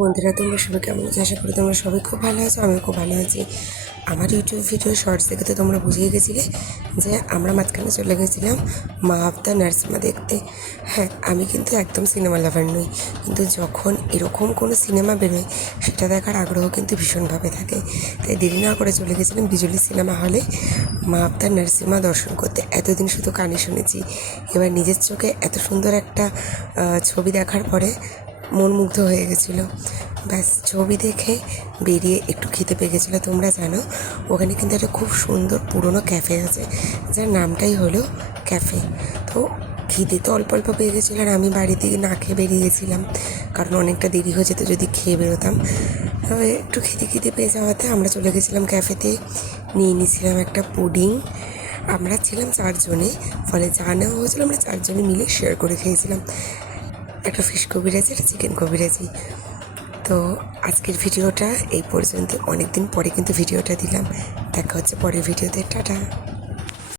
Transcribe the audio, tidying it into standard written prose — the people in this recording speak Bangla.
বন্ধুরা, তোমরা সবাই কেমন আছো? আশা করি তোমরা সবাই খুব ভালো আছো। আমিও খুব ভালো আছি। আমার ইউটিউব ভিডিও শর্টস দেখে তো তোমরা বুঝিয়ে গেছিলে যে আমরা মাঝখানে চলে গেছিলাম মা অফ দ্য নার্সমা দেখতে। হ্যাঁ, আমি কিন্তু একদম সিনেমা লাভার নই, কিন্তু যখন এরকম কোনো সিনেমা বেরোয় সেটা দেখার আগ্রহ কিন্তু ভীষণভাবে থাকে। তাই দেরি না করে চলে গেছিলাম বিজলি সিনেমা হলে মা অফ দ্য নার্সিমা দর্শন করতে। এতদিন শুধু কানে শুনেছি, এবার নিজের চোখে এত সুন্দর একটা ছবি দেখার পরে মন মুগ্ধ হয়ে গেছিলো। ব্যাস, ছবি দেখে বেরিয়ে একটু খিদে পেয়ে গেছিলো। তোমরা জানো ওখানে কিন্তু একটা খুব সুন্দর পুরনো ক্যাফে আছে, যার নামটাই হলো ক্যাফে। তো খিদে তো অল্প অল্প পেয়ে গেছিলো, আর আমি বাড়ি থেকে না খেয়ে বেরিয়ে গেছিলাম, কারণ অনেকটা দেরি হয়ে যেত যদি খেয়ে বেরোতাম। তবে একটু খিদে পেয়ে যাওয়াতে আমরা চলে গেছিলাম ক্যাফেতে। নিয়ে নিয়েছিলাম একটা পুডিং। আমরা ছিলাম 4 জনে, ফলে যা নেওয়া হয়েছিল আমরা 4 জনে মিলে শেয়ার করে খেয়েছিলাম। একটা ফিশ কবিরাজি, একটা চিকেন কবিরাজি। তো আজকের ভিডিওটা এই পর্যন্ত। অনেক দিন পরে কিন্তু ভিডিওটা দিলাম। দেখা হচ্ছে পরের ভিডিওতে। টাটা।